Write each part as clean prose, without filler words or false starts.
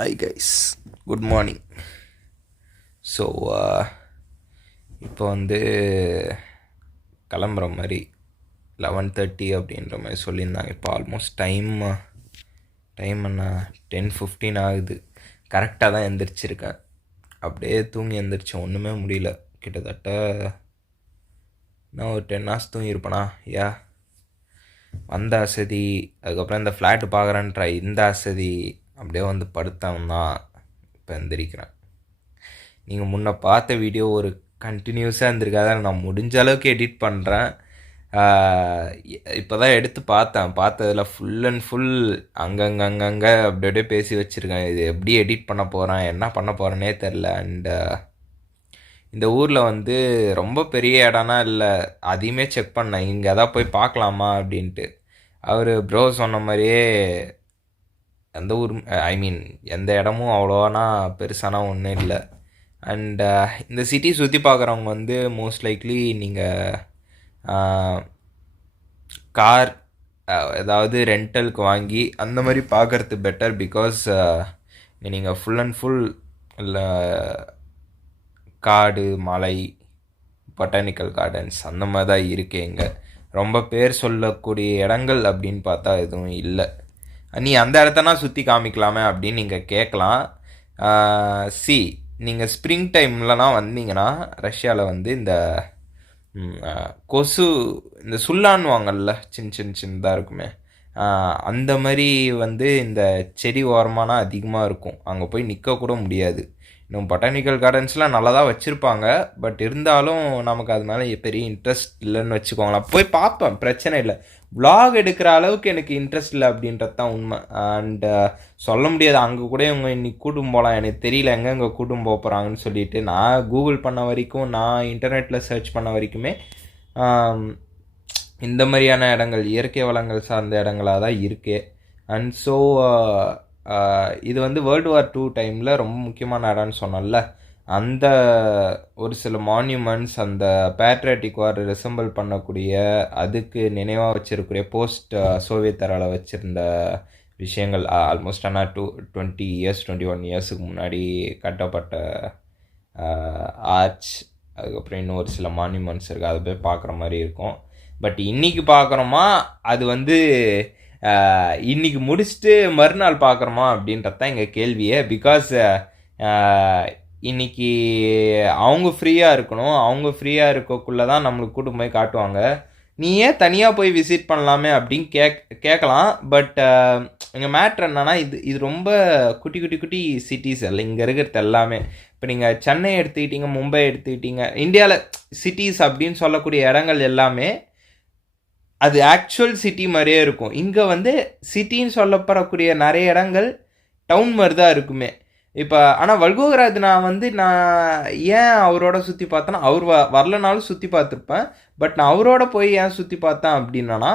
Hi guys, good morning. So இப்போ வந்து கிளம்புற மாதிரி 11:30 அப்படின்ற மாதிரி சொல்லியிருந்தாங்க. இப்போ ஆல்மோஸ்ட் டைம் என்ன 10:15 ஆகுது. கரெக்டாக தான் எந்திரிச்சிருக்கேன். அப்படியே தூங்கி எந்திரிச்சேன், ஒன்றுமே முடியல. கிட்டத்தட்ட நான் ஒரு 10 hours தூங்கியிருப்பேனா. வந்த அசதி, அதுக்கப்புறம் இந்த ஃப்ளாட்டு பார்க்குறேன்ற இந்த அசதி, அப்படியே வந்து படுத்தவன் தான் இப்போ எந்திரிக்கிறேன். நீங்கள் முன்ன பார்த்த வீடியோ ஒரு கண்டினியூஸாக இருந்திருக்காத, நான் முடிஞ்ச அளவுக்கு எடிட் பண்ணுறேன். இப்போ தான் எடுத்து பார்த்ததில் ஃபுல் அண்ட் ஃபுல் அங்கங்கே அப்படி அப்படியே பேசி வச்சுருக்கேன். இது எப்படி எடிட் பண்ண போகிறேன், என்ன பண்ண போகிறேன்னே தெரில. அண்டு இந்த ஊரில் வந்து ரொம்ப பெரிய இடம்னா இல்லை, அதையுமே செக் பண்ணேன். இங்கே எதாவது போய் பார்க்கலாமா அப்படின்ட்டு. அவர் ப்ரோ சொன்ன மாதிரியே எந்த ஊர் எந்த இடமும் அவ்வளோவானா பெருசானா ஒன்றும் இல்லை. அண்ட் இந்த சிட்டி சுற்றி பார்க்குறவங்க வந்து மோஸ்ட் லைக்லி நீங்கள் கார் ஏதாவது ரெண்டலுக்கு வாங்கி அந்த மாதிரி பார்க்குறது பெட்டர். பிகாஸ் நீங்கள் ஃபுல் அண்ட் ஃபுல் இல்லை காடு, மலை, பொட்டானிக்கல் கார்டன்ஸ் அந்த மாதிரி தான் இருக்கேங்க. ரொம்ப பேர் சொல்லக்கூடிய இடங்கள் அப்படின்னு பார்த்தா எதுவும் இல்லை. நீ அந்த இடத்தனா சுற்றி காமிக்கலாமே அப்படின்னு நீங்கள் கேட்கலாம். நீங்கள் ஸ்ப்ரிங் டைம்லலாம் வந்தீங்கன்னா ரஷ்யாவில் வந்து இந்த கொசு, இந்த சுல்லான்னுவாங்கல்ல, சின்னதாக இருக்குமே, அந்த மாதிரி வந்து இந்த செடி ஓரமானா அதிகமாக இருக்கும். அங்கே போய் நிற்கக்கூட முடியாது. இன்னும் பொட்டானிக்கல் கார்டன்ஸ்லாம் நல்லா தான் வச்சுருப்பாங்க. பட் இருந்தாலும் நமக்கு அது மேலே பெரிய இன்ட்ரெஸ்ட் இல்லைன்னு வச்சுக்கோங்களேன். போய் பார்ப்பேன், பிரச்சனை இல்லை. விலாக் எடுக்கிற அளவுக்கு எனக்கு இன்ட்ரெஸ்ட் இல்லை அப்படின்றது தான் உண்மை. அண்டு சொல்ல முடியாது, அங்கே கூட இவங்க இன்னைக்கு கூட்டும் போகலாம், எனக்கு தெரியல எங்கே கூட்டும் போக போகிறாங்கன்னு சொல்லிட்டு. நான் கூகுள் பண்ண வரைக்கும், நான் இன்டர்நெட்டில் சர்ச் பண்ண வரைக்குமே இந்த மாதிரியான இடங்கள் இயற்கை வளங்கள் சார்ந்த இடங்களாக தான் இருக்கே. அண்ட் ஸோ இது வந்து World War II டைமில் ரொம்ப முக்கியமான இடம்னு சொன்னல, அந்த ஒரு சில மான்யூமெண்ட்ஸ், அந்த பேட்ரியாட்டிக் வார் ரிசம்பிள் பண்ணக்கூடிய, அதுக்கு நினைவாக வச்சிருக்கிற போஸ்ட் சோவியத் தரால வச்சுருந்த விஷயங்கள். ஆல்மோஸ்ட் ஆனால் 21 இயர்ஸுக்கு முன்னாடி கட்டப்பட்ட ஆர்ச், அதுக்கப்புறம் இன்னும் ஒரு சில மான்யூமெண்ட்ஸ் இருக்குது. அதை போய் பார்க்குற மாதிரி இருக்கும். பட் இன்றைக்கி பார்க்குறோமா, அது வந்து இன்றைக்கி முடிச்சுட்டு மறுநாள் பார்க்குறோமா அப்படின்றது தான் எங்கள் கேள்வியே. பிகாஸ் இன்றைக்கி அவங்க ஃப்ரீயாக இருக்கணும். அவங்க ஃப்ரீயாக இருக்கக்குள்ளே தான் நம்மளுக்கு கூட்டு போய் காட்டுவாங்க. நீ ஏன் தனியாக போய் விசிட் பண்ணலாமே அப்படின்னு கேட்கலாம். பட் எங்கள் மேட்ரு என்னன்னா, இது ரொம்ப குட்டி சிட்டிஸ் இல்லை இங்கே இருக்கிறது எல்லாமே. இப்போ நீங்கள் சென்னை எடுத்துக்கிட்டீங்க, மும்பை எடுத்துக்கிட்டீங்க, இந்தியாவில் சிட்டிஸ் அப்படின்னு சொல்லக்கூடிய இடங்கள் எல்லாமே அது ஆக்சுவல் சிட்டி மாதிரியே இருக்கும். இங்கே வந்து சிட்டின்னு சொல்லப்படக்கூடிய நிறைய இடங்கள் டவுன் மாதிரி தான் இருக்குமே. இப்போ ஆனால் வல்கோகிராத் நான் ஏன் அவரோட சுற்றி பார்த்தேன்னா, அவர் வரலனாலும் சுற்றி பார்த்துருப்பேன். பட் நான் அவரோட போய் ஏன் சுற்றி பார்த்தேன் அப்படின்னா,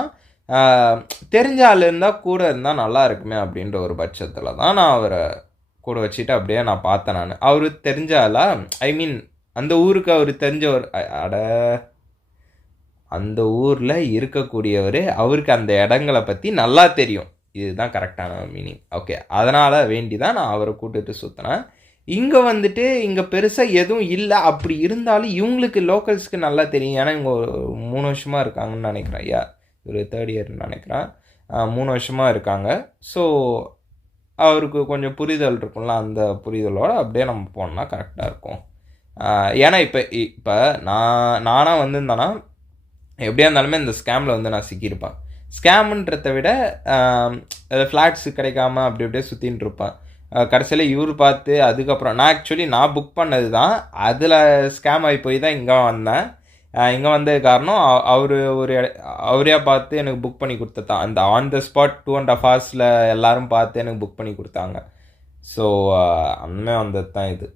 தெரிஞ்ச ஆள் இருந்தால் கூட இருந்தால் நல்லா இருக்குமே அப்படின்ற ஒரு பட்சத்தில் தான் நான் அவரை கூட வச்சுட்டு அப்படியே நான் பார்த்தேன். நான் அவரு தெரிஞ்ச ஆளா, அந்த ஊருக்கு அவர் தெரிஞ்ச ஒரு அந்த ஊரில் இருக்கக்கூடியவர், அவருக்கு அந்த இடங்களை பற்றி நல்லா தெரியும். இதுதான் கரெக்டான மீனிங். ஓகே, அதனால் வேண்டி தான் நான் அவரை கூப்பிட்டு சுற்றினேன். இங்கே வந்துட்டு இங்கே பெருசாக எதுவும் இல்லை. அப்படி இருந்தாலும் இவங்களுக்கு லோக்கல்ஸ்க்கு நல்லா தெரியும். ஏன்னா இவங்க 3 வருஷமாக இருக்காங்கன்னு நினைக்கிறேன். ஒரு 3rd இயர்னு நினைக்கிறேன். 3 வருஷமாக இருக்காங்க. ஸோ அவருக்கு கொஞ்சம் புரிதல் இருக்கும்ல, அந்த புரிதலோடு அப்படியே நம்ம போனோம்னா கரெக்டாக இருக்கும். ஏன்னா இப்போ நானாக வந்திருந்தேன்னா எப்படியா இருந்தாலுமே இந்த ஸ்கேமில் வந்து நான் சிக்கியிருப்பேன். ஸ்கேமுன்றத விட ஃப்ளாட்ஸு கிடைக்காம அப்படி அப்படியே சுற்றின்னு இருப்பேன். கடைசியில் இவர் பார்த்து, அதுக்கப்புறம் நான் புக் பண்ணது தான், அதில் ஸ்கேம் ஆகி போய் தான் இங்கே வந்தேன். இங்கே வந்தது காரணம் அவரே பார்த்து எனக்கு புக் பண்ணி கொடுத்ததான். அந்த ஆன் த ஸ்பாட் 2.5 hours எல்லோரும் பார்த்து எனக்கு புக் பண்ணி கொடுத்தாங்க. ஸோ அந்தமே வந்தது தான் இது.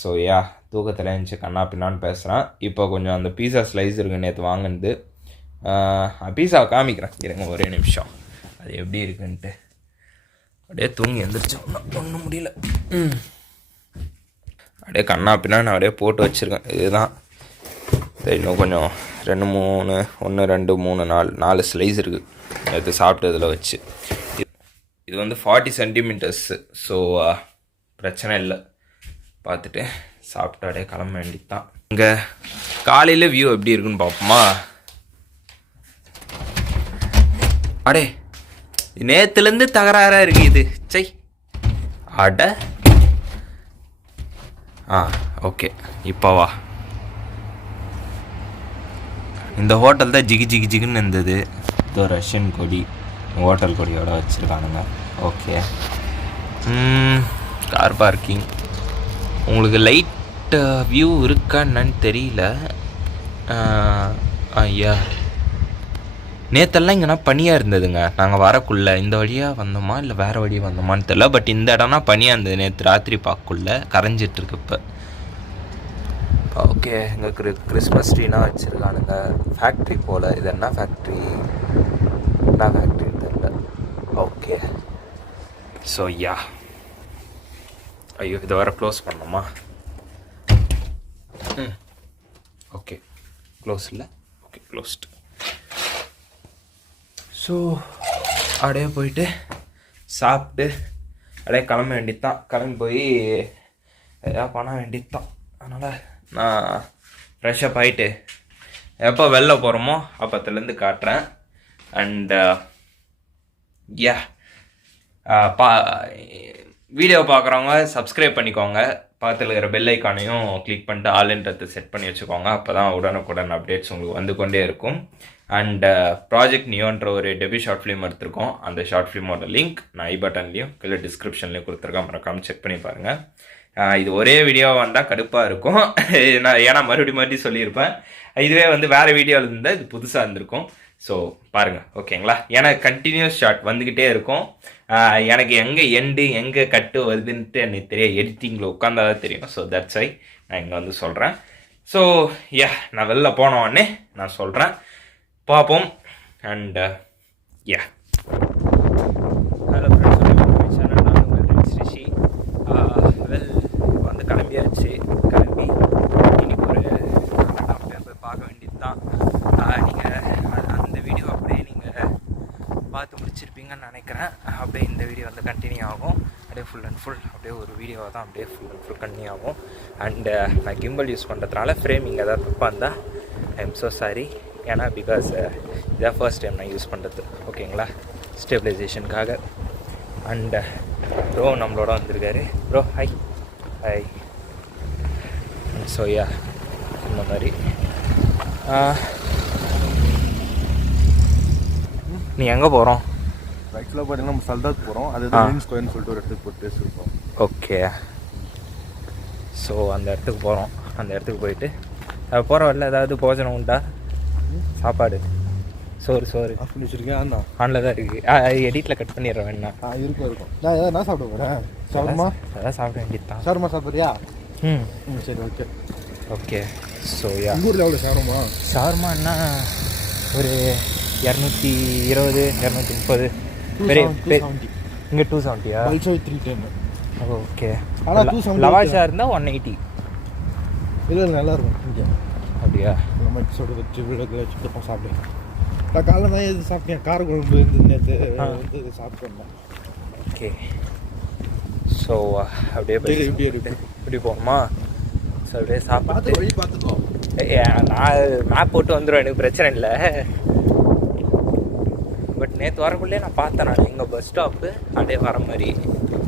ஸோ தூக்கத்தில் இருந்துச்சு, கண்ணா பின்னான்னு பேசுகிறேன். இப்போ கொஞ்சம் அந்த பீஸா ஸ்லைஸ் இருக்குது, நேற்று வாங்கினது. பீஸாவை காமிக்கிறேன், இருங்க ஒரே நிமிஷம், அது எப்படி இருக்குன்ட்டு. அப்படியே தூங்கி எழுந்திரிச்சு ஒன்றும் முடியல. அப்படியே கண்ணா பின்னான்னு அப்படியே போட்டு வச்சுருக்கேன். இதுதான் இன்னும் கொஞ்சம் 2 3 1 2 3 4 ஸ்லைஸ் இருக்குது நேற்று சாப்பிட்டதில் வச்சு. இது வந்து 40 சென்டிமீட்டர்ஸு. ஸோ பிரச்சனை இல்லை. பார்த்துட்டு சாப்பிட்டாடே கிளம்ப வேண்டியதான். இங்கே காலையில் வியூ எப்படி இருக்குன்னு பார்ப்போமா? அடே நேற்றுலேருந்து தகராறாக இருக்குது இது. சை அட ஓகே இப்போ வா. இந்த ஹோட்டல் தான் ஜிகி ஜிகி ஜிகுன்னு இருந்தது. இதோ ரஷ்யன் கொடி ஹோட்டல் கொடியோட வச்சுருக்கானுங்க. Okay car parking. உங்களுக்கு லைட் வியூ இருக்கான்னு தெரியல. ஐயா நேற்றெல்லாம் இங்கேனா பனியாக இருந்ததுங்க. நாங்கள் வரக்குள்ளே இந்த வழியாக வந்தோமா இல்லை வேறு வழியாக வந்தோமான்னு தெரில. பட் இந்த இடம்னா பனியாக இருந்தது. நேற்று ராத்திரி பார்க்குள்ளே கரைஞ்சிட்ருக்கு இப்போ. ஓகே இங்கே கிறிஸ்மஸ் ட்ரீனா வச்சுருக்கானுங்க. ஃபேக்ட்ரி போல். இது என்ன ஃபேக்ட்ரி? என்ன ஃபேக்ட்ரின்னு தெரில. ஓகே ஸோ யா ஐயோ இதை வர க்ளோஸ் பண்ணோமா? ஓகே க்ளோஸ் இல்லை. Okay closed. ஸோ அப்படியே போயிட்டு சாப்பிட்டு அப்படியே கிளம்ப வேண்டியதான். கிளம்பி போய் எதாவது பண்ண வேண்டியதான். அதனால் நான் ஃப்ரெஷ்ஷப் ஆகிட்டு எப்போ வெளில போகிறோமோ அப்போத்துலேருந்து காட்டுறேன். அண்டு யா வீடியோ பார்க்குறவங்க சப்ஸ்கிரைப் பண்ணிக்கோங்க. பக்கத்தில் இருக்கிற பெல் ஐக்கானையும் கிளிக் பண்ணிட்டு ஆல்ன்றதை செட் பண்ணி வச்சுக்கோங்க. அப்போ தான் உடனுக்குடன் அப்டேட்ஸ் உங்களுக்கு வந்து கொண்டே இருக்கும். அண்ட் ப்ராஜெக்ட் நியோன்ற ஒரு டெபியூ ஷார்ட் ஃபிலிம் எடுத்திருக்கோம். அந்த ஷார்ட் ஃபிலிமோட லிங்க் நான் ஐ பட்டன்லேயும் கீழே டிஸ்கிரிப்ஷன்லேயும் கொடுத்துருக்கேன். மறக்காமல் செக் பண்ணி பாருங்கள். இது ஒரே வீடியோவாக வந்தால் கடுப்பாக இருக்கும். நான் ஏன்னா மறுபடியும் சொல்லியிருப்பேன். இதுவே வந்து வேறு வீடியோவில் இருந்தால் இது புதுசாக இருந்திருக்கும். ஸோ பாருங்கள் ஓகேங்களா? ஏன்னா கண்டினியூஸ் ஷார்ட் வந்துக்கிட்டே இருக்கும். எனக்கு எங்கே எண்டு எங்கே கட்டு வருதுன்ட்டு எனக்கு தெரியும். எடிட்டிங்கில் உட்காந்தாதான் தெரியும். ஸோ தட்ஸ் ஐ நான் இங்கே வந்து சொல்கிறேன். ஸோ நான் வெளில போனோடனே நான் சொல்கிறேன். பார்ப்போம். அண்ட் ஹலோ ஃப்ரெண்ட்ஸ், நான் உங்கள் ஃப்ரெண்ட்ஸ் ரிஷி. வெல் வந்து கிளம்பியாச்சு. கிளம்பி இன்னைக்கு ஒரு போய் பார்க்க வேண்டியது தான். நீங்கள் அந்த வீடியோ அப்படியே நீங்கள் பார்த்து முடிச்சிருப்பீங்கன்னு நினைக்கிறேன். அப்படியே இந்த வீடியோ வந்து கண்டினியூ ஆகும். அப்படியே ஃபுல் அண்ட் ஃபுல் அப்படியே ஒரு வீடியோவாக தான் அப்படியே ஃபுல் அண்ட் ஃபுல் கண்டினியூ ஆகும். அண்டு நான் கிம்பல் யூஸ் பண்ணுறதுனால ஃப்ரேமிங் ஏதாவது தப்பாக இருந்தால் ஐ எம் ஸோ சாரி. ஏன்னா பிகாஸ் இதான் ஃபர்ஸ்ட் டைம் நான் யூஸ் பண்ணுறது. ஓகேங்களா? ஸ்டெபிலைசேஷனுக்காக. அண்டு ப்ரோ நம்மளோட வந்திருக்காரு. Bro hi. ஹாய். ஸோ இந்த மாதிரி நீ எங்கே போகிறோம்? ஆக்சுவலாக பார்த்தீங்கன்னா நம்ம சல்தாத் போகிறோம். அது ஸ்கொயர்னு சொல்லிட்டு ஒரு இடத்துக்கு போட்டு பேசியிருக்கோம். ஓகே ஸோ அந்த இடத்துக்கு போகிறோம். அந்த இடத்துக்கு போயிட்டு போகிற வரல ஏதாவது போஜனம் உண்டா? சாப்பாடு சோறு அப்படி வச்சுருக்கேன். ஆனில் தான் இருக்குது. எடிட்டில் கட் பண்ணிடுறேன் வேணா. இருக்கும். நான் ஏதாவது நான் சாப்பிட போகிறேன். ஷவர்மா அதான் சாப்பிட வேண்டியது தான். ஷவர்மா சாப்பிட்றியா? சரி ஓகே. ஓகே ஸோ ஊரில் எவ்வளோ ஷவர்மான்னா ஒரு 220 230 பெரிய இங்கே 270. 310. ஓகே. ஆனால் 270 லவாஷா இருந்தால் 180. இல்லை நல்லாயிருக்கும் இங்கே. அப்படியா? நம்ம சொல்கிறது வச்சு விளக்கு வச்சுட்டு சாப்பிடுவேன். நான் காலைல தான் எது சாப்பிட்டேன். கார குழம்பு நேற்று வந்து சாப்பிட்டேன். ஓகே ஸோ அப்படியே இப்படி போகணுமா? ஸோ அப்படியே சாப்பிட்டு வழி பார்த்துக்கோ. நான் மேப் போட்டு வந்துடும், எனக்கு பிரச்சனை இல்லை. பட் நேற்று வரக்குள்ளே நான் பார்த்தேன். நான் எங்கள் பஸ் ஸ்டாப்பு அப்படியே வர மாதிரி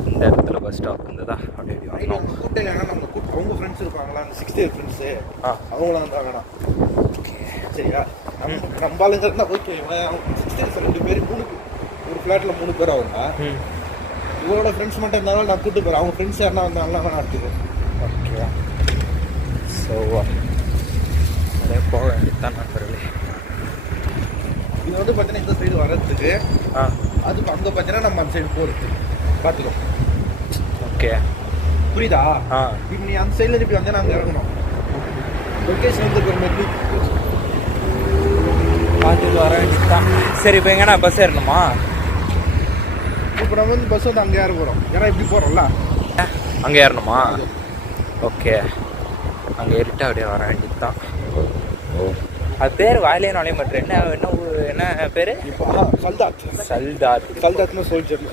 இந்த இடத்துல பஸ் ஸ்டாப் இருந்ததா அப்படியே வரணும். அவங்க ஃப்ரெண்ட்ஸ் இருப்பாங்களா, அந்த 6th இயர் ஃப்ரெண்ட்ஸு, அவங்களாம் இருந்தாங்கண்ணா. ஓகே சரியா? நம்ம ஆளுங்க இருந்தால் ஓகே. 6th இயர்ஸ் 2 பேர், ஒரு ஃப்ளாட்டில் 3 பேர் அவங்க. இவரோட ஃப்ரெண்ட்ஸ் மட்டும் இருந்தாலும் நான் கூப்பிட்டு போகிறேன். அவங்க ஃப்ரெண்ட்ஸ் யாருன்னா வந்தாங்கன்னா நான் எடுத்துக்கிறேன். ஓகே ஸோ அப்படியே போக வேண்டியது தான் நண்பர்களே. இது வந்து பார்த்தீங்கன்னா இந்த சைடு வர்றதுக்கு அதுக்கு அங்கே பார்த்தீங்கன்னா நம்ம அந்த சைடு போகிறதுக்கு பார்த்துக்கோ. ஓகே புரியுதா? இப்போ நீ அந்த சைடில் இப்படி வந்தேன் நாங்கள் இறங்கணும். லொக்கேஷன் வந்து பார்த்துட்டு வர வேண்டியது தான். சரி இப்போ எங்கன்னா பஸ் ஏறணுமா? இப்போ நம்ம வந்து பஸ் வந்து அங்கே ஏற போகிறோம். ஏன்னா இப்படி போகிறோம்ல, அங்கே ஏறணுமா? ஓகே அங்கே ஏறிட்டு அப்படியே வர வேண்டியது தான். அது பேர் வாயிலே நுழைய மாட்டேன். என்ன பேர்? இப்போ சல்தாத்னு சோல்ஜர்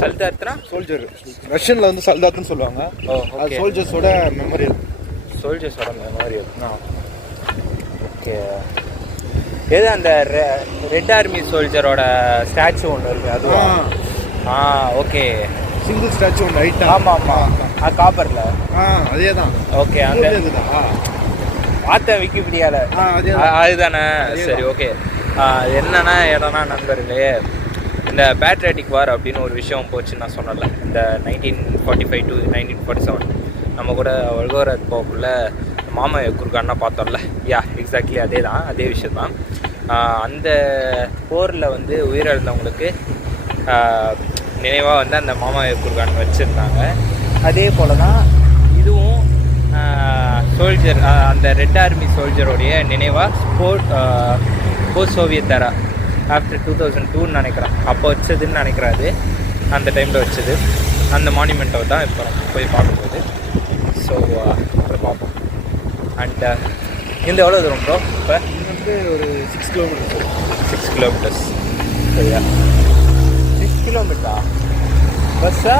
சல்தாத்னா சோல்ஜர். ரஷ்யனில் வந்து சல்தாத்னு சொல்லுவாங்க. ஓ அது ஓகே. சோல்ஜர்ஸோட மெமரியல். சோல்ஜர்ஸோட மெமோரியல். ஓகே. எது அந்த ரெட் ஆர்மி சோல்ஜரோட ஸ்டாச்சு ஒன்று இருக்கு அதுவா? ஓகே. சிங்கிள் ஸ்டாச்சு ஒன்று ஹைட்டாக. ஆமாம் காப்பரில். அதே தான். ஓகே. அந்த பார்த்தேன் விக்கிபீடியாவில். அதுதானே? சரி ஓகே. என்னென்ன இடம்னா நண்பர்களே, இந்த பேட்ரியாட்டிக் வார் அப்படின்னு ஒரு விஷயம் போச்சுன்னு நான் சொன்னல, இந்த 1945 to 1947 நம்ம கூட வல்கோராத் போக்குள்ள மாமய குறுக்கான்னா பார்த்தோம்ல. எக்ஸாக்ட்லி அதே தான், அதே விஷயந்தான். அந்த போரில் வந்து உயிரிழந்தவங்களுக்கு நினைவாக வந்து அந்த மாமய குறுக்கான் வச்சுருந்தாங்க. அதே போல் தான் இதுவும் சோல்ஜர், அந்த ரெட் ஆர்மி சோல்ஜரோடைய நினைவாக போஸ்ட் சோவியத் தரா ஆஃப்டர் 2002ன்னு நினைக்கிறேன், அப்போ வச்சதுன்னு நினைக்கிறாரு. அந்த டைமில் வச்சது அந்த மானுமெண்ட்டை தான் இப்போ போய் பார்க்கும்போது. ஸோ அப்புறம் பார்ப்போம். அண்ட் இந்த எவ்வளோ தூரம் ப்ரோ? இப்போ வந்து ஒரு 6 கிலோமீட்டர்ஸ். 6 கிலோமீட்டர்ஸ். சரியா? 6 கிலோமீட்டரா? பஸ்ஸா?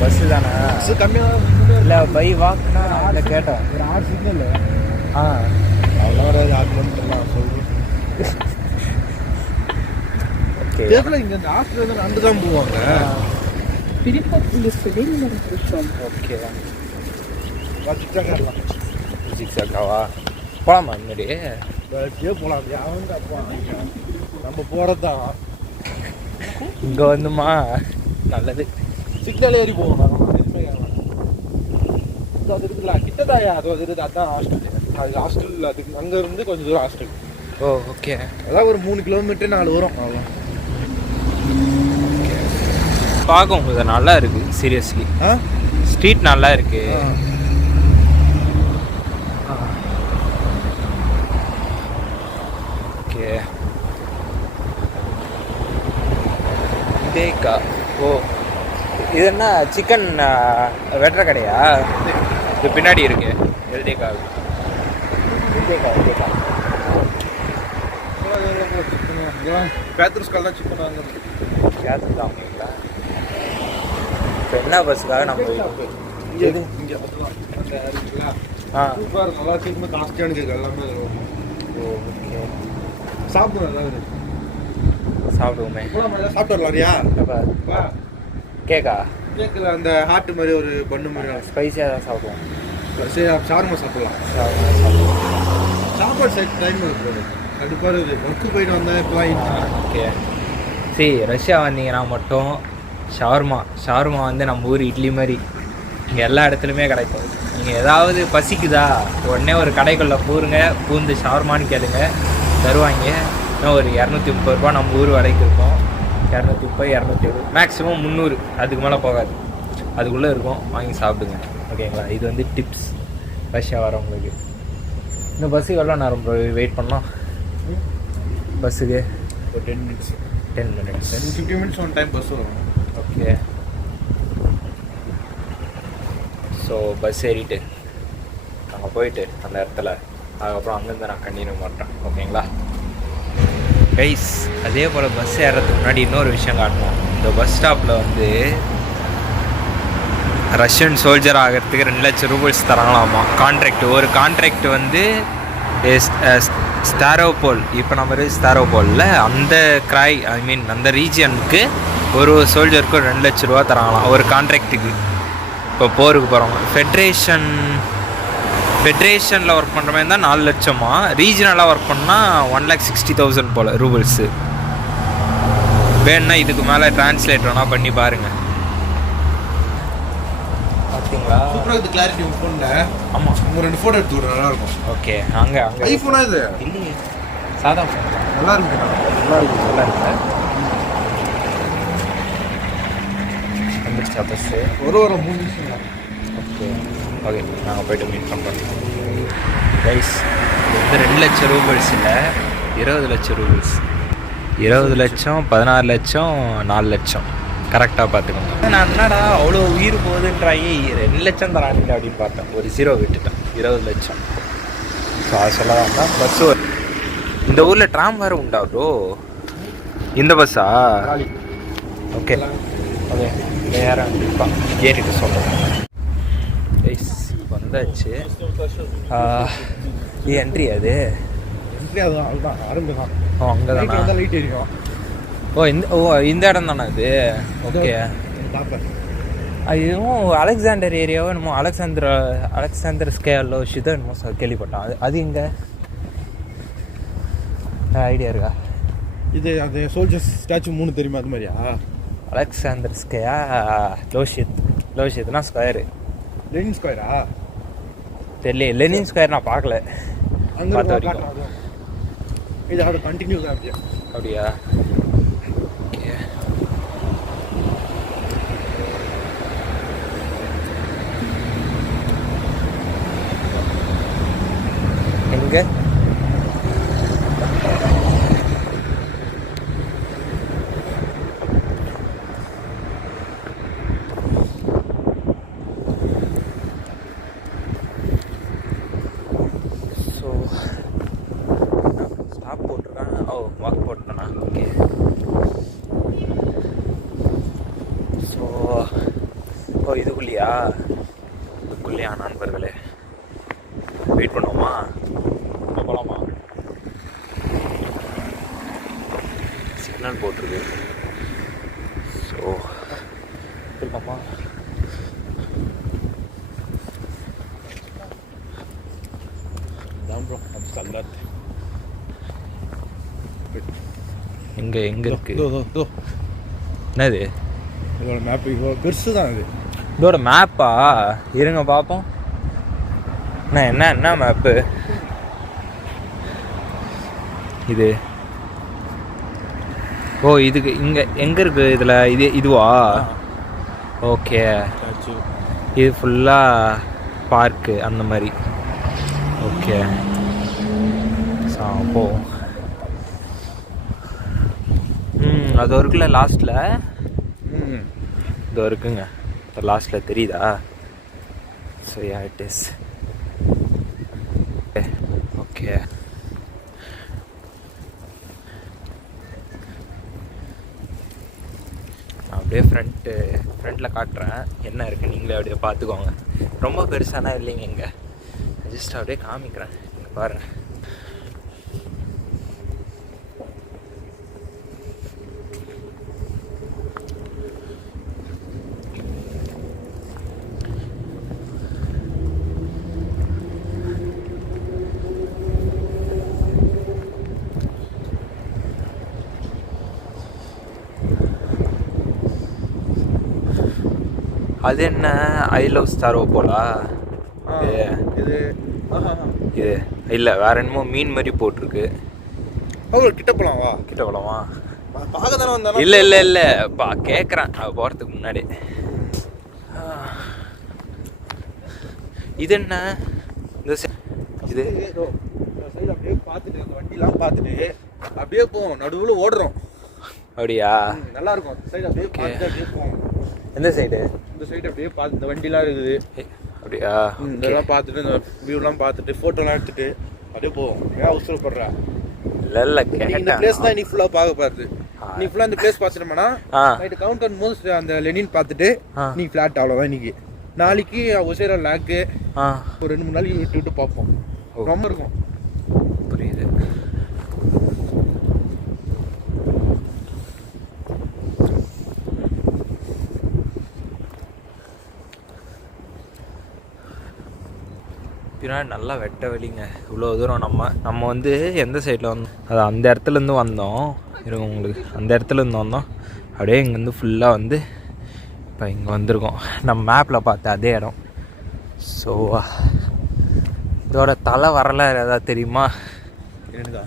பஸ்ஸு தானே? பஸ்ஸு கம்மியாக இல்லை பை வாக்குனா இல்லை கேட்டேன். ஒரு 6 சிக்னல். அவ்வளோ வராது 6 கிலோமீட்டர்லாம் சொல்லுவோம். ஓகே. கேட்கல, இங்கே இந்த ஹாஸ்டல் வந்து நடந்து தான் போவாங்க. ஓகே. ஜிக்ஸாக்காரலாம். ஜிக்ஸாக்காவா? போகலாமா முன்னாடி? அப்படியே போகலாம். அவங்க அப்பா நம்ம போகிறது தான். இங்கே வந்துமா நல்லது. சிக்னல் ஏறி போவோம். அது இருக்குல்ல கிட்டதாயா, அது இருக்குது. அதுதான் ஹாஸ்டல். அது ஹாஸ்டல். அதுக்கு அங்கேருந்து கொஞ்சம் தூரம் ஹாஸ்டல். ஓ ஓகே. அதான் ஒரு 3 கிலோமீட்டர் 4 வரும். அவ்வளோ பார்க்கும் இது நல்லா இருக்குது. சீரியஸ்லி ஸ்ட்ரீட் நல்லா இருக்கு. ஓகே. தேக்கா. ஓ இது என்ன சிக்கன் வெட்டுற கடையா? இது பின்னாடி இருக்கு எல்டேக்கா. பேத்ருஸ்கால் தான் சிக்கன் வாங்குறது. கேத்து தான் வாங்கிங்களா? இப்போ என்ன பஸ்ஸுக்காக நம்ம இங்கே இங்கே அந்த இருக்குங்களா? சூப்பர். நல்லா கேட்குமே. காஸ்ட்லியான கேட்கு எல்லாமே. ஓ ஓகே. சாப்பிடுவோம். நல்லா இருக்குது. சாப்பிடுவோமே. சாப்பிட்டு வரலாரியா? எப்போ கேக்கா? கேக்கில் அந்த ஹார்ட் மாதிரி ஒரு பண்ணு மாதிரி ஸ்பைஸியாக தான் சாப்பிடுவோம். சரி, ஷார்மா சாப்பிடலாம். சாப்பாடு சைட் டைம் இருக்குது. கண்டிப்பாக இருக்குது. ஒர்க்கு போயிட்டு வந்தேன் இப்போலாம். ஓகே. சரி, ரஷ்யா வந்தீங்கன்னா மட்டும் ஷவர்மா வந்து நம்ம ஊர் இட்லி மாதிரி இங்கே எல்லா இடத்துலையுமே கிடைக்கும். நீங்கள் ஏதாவது பசிக்குதா உடனே ஒரு கடைக்குள்ளே பூந்து ஷவர்மான்னு கேளுங்க, தருவாங்க. இன்னும் ஒரு 230 ரூபா நம்ம ஊர் வரைக்கும் இருக்கும். 230, 270, மேக்ஸிமம் 300, அதுக்கு மேலே போகாது. அதுக்குள்ளே இருக்கும். வாங்கி சாப்பிடுங்க. ஓகேங்களா? இது வந்து டிப்ஸ் ரஷ்யா வரவங்களுக்கு. இந்த பஸ்ஸுக்கு எவ்வளோ நேரம் வெயிட் பண்ணலாம்? பஸ்ஸுக்கு ஒரு 10 minutes. 10 minutes. 10-15 minutes one time bus வரும். ஓகே. ஸோ பஸ் ஏறிட்டு அங்கே போயிட்டு அந்த இடத்துல அதுக்கப்புறம் அங்கேருந்து நான் கண்டினியூ பண்ணுறேன். ஓகேங்களா கைஸ்? அதே போல் பஸ் ஏறுறதுக்கு முன்னாடி இன்னொரு விஷயம் காட்டணும். இந்த பஸ் ஸ்டாப்பில் வந்து ரஷ்யன் சோல்ஜர் ஆகிறதுக்கு 2 லட்சம் ரூபாய்ஸ் தராங்களாமா கான்ட்ராக்ட். ஒரு கான்ட்ராக்ட் வந்து ஸ்டாரோபோல், இப்போ நம்ம ஸ்டாரோபோலில் அந்த கிராய் அந்த ரீஜியனுக்கு ஒரு சோல்ஜருக்கு 2 லட்ச ரூபா தராங்களாம் ஒரு கான்ட்ராக்டுக்கு. இப்போ போருக்கு போகிறவங்க ஃபெட்ரேஷனில் ஒர்க் பண்ணுற மாதிரி இருந்தால் 4 லட்சமா, ரீஜனலாக ஒர்க் பண்ணால் 1,60,000 போல் ரூபிள்ஸு. வேணுன்னா இதுக்கு மேலே டிரான்ஸ்லேட் வேணால் பண்ணி பாருங்கள். பார்த்தீங்களா? சூப்பராக இருக்குது கிளாரிட்டி உங்கள் ஃபோனில். ஆமாம், உங்கள் 2 ஃபோட்டோ எடுத்து விட்றேன். நல்லாயிருக்கும். ஓகே. அங்கே ஐஃபோனா இது? இல்லையே, சாதா ஃபோன். நல்லா இருக்கு. நல்லா இருக்கு. வந்துருச்சா பஸ்ஸு? ஒரு 3 நிமிஷம். ஓகே, நாங்கள் போய்ட்டு மீட் பண்ணுறோம் கைஸ். இது 2 லட்சம் ரூபிள்ஸ் இல்லை, 20 லட்சம் ரூபிள்ஸ். 20 லட்சம், 16 லட்சம், 4 லட்சம். கரெக்டாக பார்த்துக்கோங்க. நான் என்னடா அவ்வளோ உயிர் போகுதுன்றாயே 2 லட்சம் தரானுங்க அப்படின்னு பார்த்தேன். ஒரு 0 விட்டுட்டேன். 20 லட்சம். ஸோ அது சொல்லலாம் தான். பஸ்ஸு இந்த ஊரில் ட்ராம் வேறு உண்டா ப்ரோ? இந்த பஸ்ஸா? ஓகே ஓகே வேறு ஏறிட்டு சொல்கிறேன். வந்தாச்சு. இது என்ட்ரி அது அதுதான் அரும்பு தான். ஓ அங்கே தானே லைட் எரியும். இந்த இடம் தானே இது? ஓகே பார்ப்பேன். அதுவும் அலெக்சாண்டர் ஏரியாவோ என்னமோ அலெக்சாண்டர் ஸ்கேலோ ஷிதோ என்னமோ கேள்விப்பட்டான். அது எங்கே ஐடியா இருக்கா? இது அந்த சோல்ஜர்ஸ் ஸ்டாச்சு 3 தெரியுமா? அது மாதிரியா? அலெக்சாண்டர் ஸ்கேயா லோஷித்னா ஸ்கொயரு. லெனின் ஸ்கொயரா தெரியல. லெனின் ஸ்கொயர் நான் பார்க்கல. அங்கே இது அதோட கண்டினியூ தான். அப்படியா? ஓகே. எங்கே ஓகே. ஸோ இதுக்குள்ளேயா நண்பர்களே வெயிட் பண்ணுவோமா? போகலாமா? சிக்னல் போட்டிருக்கு. ஸோ போகலாமா? எங்கே இருக்கு? என்னது இதோட மேப்? இதோட பெருசு தான் இது. இதோட மேப்பா? இருங்க பார்ப்போம். என்ன மேப்பு இது? ஓ இதுக்கு எங்கே இருக்குது இதில்? இதுவா? ஓகே. இது ஃபுல்லாக பார்க்கு அந்த மாதிரி. ஓகே போ. அது இருக்குல்ல லாஸ்ட்டில். இதோ இருக்குங்க லாஸ்ட்டில் தெரியுதா? So yeah it is. Okay அப்படியே ஃப்ரண்ட்டில் காட்டுறேன் என்ன இருக்குது, நீங்களே அப்படியே பார்த்துக்கோங்க. ரொம்ப பெருசானா இல்லைங்க, இங்கே ஜஸ்ட் அப்படியே காமிக்கிறேன். இங்கே பாருங்கள். அது என்ன ஐ லவ் ஸ்டாரோ போலா? இது இல்லை வேற என்னமோ மீன் மாதிரி போட்டிருக்கு. கிட்ட போகலாமா? பார்க்க தானே வந்தா? இல்லை கேட்குறேன் அவள் போகிறதுக்கு முன்னாடி. இது என்ன இது? அப்படியே பார்த்துட்டு அந்த வண்டிலாம் பார்த்துட்டு அப்படியே போவோம். நடுவில் ஓடுறோம். அப்படியா? நல்லா இருக்கும். சைடு அப்படியே பார்த்துட்டு அப்படியே போவோம். எந்த சைடு? இந்த சைடு அப்படியே பார்த்து இந்த வண்டிலாம் இருக்குது. அப்படியா? இதெல்லாம் பார்த்துட்டு இந்த வியூலாம் பார்த்துட்டு ஃபோட்டோலாம் எடுத்துட்டு அப்படியே போவோம். ஏன் அவசரப்படுறா? இல்லை இந்த பிளேஸ் தான் நீ ஃபுல்லாக பார்க்க பாருது. நீ ஃபுல்லாக இந்த பிளேஸ் பார்த்துட்டோம்னா நைட்டு கவுண்டர் மோஸ்ட் அந்த லெனின் பார்த்துட்டு நீ ஃப்ளாட் அவ்வளோதான் இன்னைக்கு. நாளைக்கு ஒசேரா லேக்கு ஒரு 2-3 நாளைக்கு விட்டு பார்ப்போம். ரொம்ப இருக்கும். புரியுது. பின்னாடி நல்லா வெட்ட வெளிங்க. இவ்வளோ தூரம் நம்ம வந்து எந்த சைடில் வந்தோம்? அது அந்த இடத்துலேருந்து வந்தோம். இருங்க உங்களுக்கு அந்த இடத்துலேருந்து வந்தோம். அப்படியே இங்கேருந்து ஃபுல்லாக வந்து இப்போ இங்கே வந்திருக்கோம். நம்ம மேப்பில் பார்த்த அதே இடம். ஸோ இதோட தலை வரலாறு ஏதாவது தெரியுமா? எனக்கா?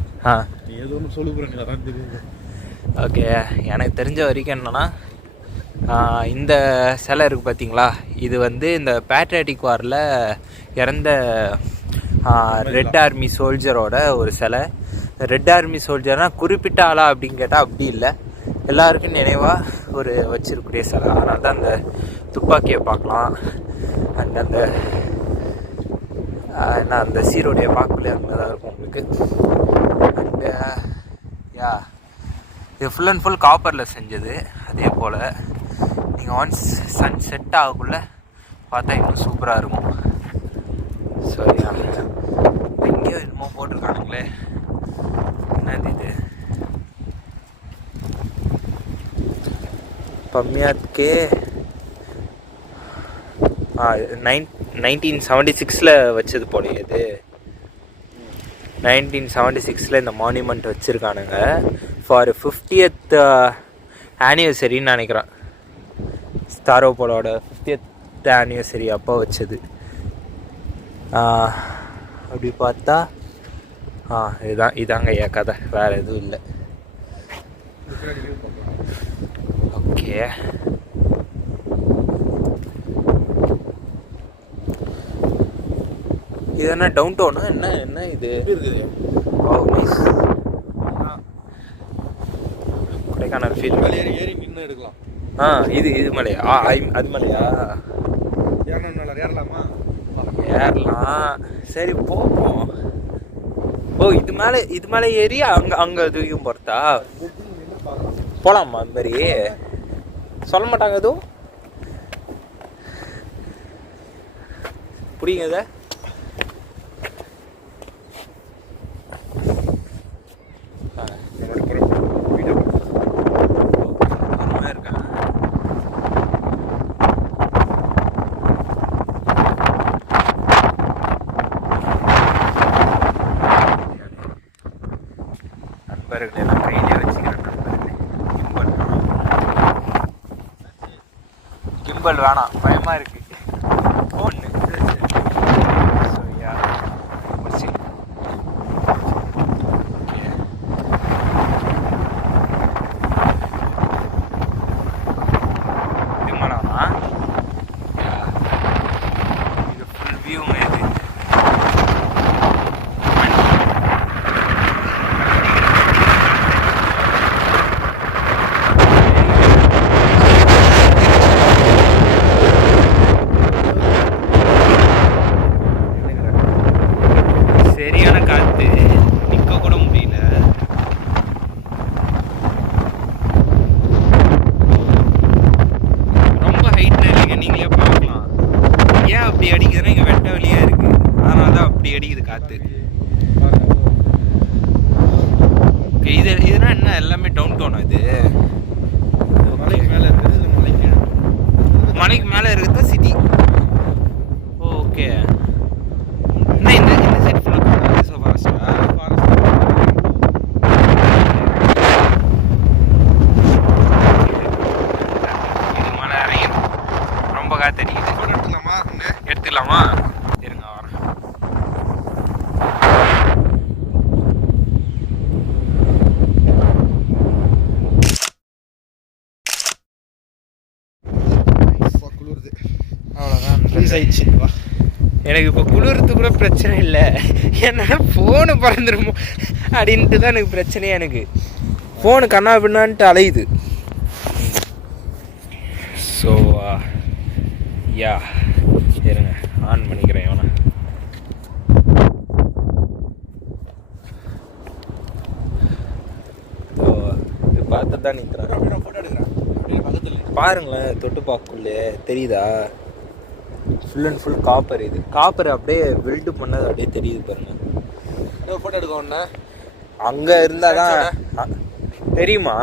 ஏதோ ஒன்று சொல்லு போகிறேன். அதான் தெரியுது. ஓகே, எனக்கு தெரிஞ்ச வரைக்கும் என்னென்னா இந்த சிலை இருக்குது பார்த்தீங்களா, இது வந்து இந்த பேட்ரியாட்டிக் வாரில் இறந்த ரெட் ஆர்மி சோல்ஜரோட ஒரு சிலை. ரெட் ஆர்மி சோல்ஜர்னால் குறிப்பிட்ட ஆளா அப்படின்னு கேட்டால் அப்படி இல்லை, எல்லாருக்கும் நினைவாக ஒரு வச்சிருக்கக்கூடிய சிலை. அதனால தான் அந்த துப்பாக்கியை பார்க்கலாம். அண்ட் அந்த என்ன அந்த சீரோடைய பார்க்கல அந்த மாதிரி தான் இருக்கும் உங்களுக்கு. அண்டு யா இது ஃபுல் அண்ட் ஃபுல் காப்பரில் செஞ்சது. அதே போல் நீங்கள் ஒன்ஸ் சன் செட் ஆகக்குள்ள பார்த்தா இன்னும் சூப்பராக இருக்கும். சரியா, எங்கேயோ என்னமோ போட்டிருக்கானுங்களே, என்னது இது? பம்யாத்கே 1976 வச்சது போல. இது 1976 இந்த மான்யூமெண்ட் வச்சுருக்கானுங்க ஃபார் 50th ஆனிவர்சரின்னு நினைக்கிறேன். ஸ்டாரோபோலோட 50th ஆனிவர்சரி அப்போ வச்சது. அப்படி பார்த்தா இதாங்க என் கதை, வேறு எதுவும் இல்லை. ஓகே, இது என்ன டவுன் டவுனா என்ன இது இருக்குது? ஓ நைஸ். கொடைக்கானல் ஃபீல் ஏறி நின்று எடுக்கலாம். இது மலையா? அது மலையா? ஏறலாமா? ஏறலாம். சரி போப்போம். ஓ இது மேலே ஏறி அங்கே தூக்கியும் போகிறதா? போகலாமா? அந்த மாதிரி சொல்ல மாட்டாங்க எதுவும்? புரியுங்க இதை? நண்பர்கள் எல்லாம் கையிலே வச்சுக்கிறேன். கிம்பல் வேணாம், பயமா இருக்கு. ஒன்று இது ஃபுல் வியூங்க. இது சரியான காத்து, நிற்க கூட முடியல. ரொம்ப ஹைட்ல இல்லைங்க, நீங்களே பார்க்கலாம். ஏன் அப்படி அடிக்குதுன்னா இங்கே வெட்ட வழியா இருக்கு, அதனால தான் அப்படி அடிக்குது காத்து. இதுனா என்ன எல்லாமே டவுன் டவுனா? இது மலைக்கு மேலே இருக்குது, இல்லை மலைக்கு மேலே இருக்குது சிட்டி. ஓகே, என்ன இந்த சைட் ஃபுல்லாக ஃபாரஸ்டா? இது மலை இறங்கிடும், ரொம்ப காத்தடிக்குது. எடுத்துக்கலாமா? இருங்க வரேன். அவ்வளோதான். எனக்கு இப்போ குளிர்றது கூட பிரச்சனை இல்லை, ஏன்னா ஃபோனு பறந்துருமோ அப்படின்ட்டு தான் எனக்கு பிரச்சனையே. எனக்கு ஃபோனு கண்ணா பின்னான்ட்டு அலையுது. ஸோ யா இருங்க, ஆன் பண்ணிக்கிறேன். இவனை இது பார்த்து தான் நிற்கிறேன். பாருங்களேன், தொட்டு பார்க்கக்குள்ளே தெரியுதா? Full and full copper. இது காப்பர் அப்படியே வெல்டு பண்ணது அப்படியே தெரியுது பாருங்க. ஃபோட்டோ எடுக்க ஒன்று அங்கே இருந்தால் தான் தெரியுமா?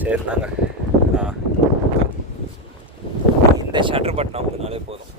சரி நாங்கள் இந்த ஷட்டர் பட்டன் அமுக்குனாலே போதும்.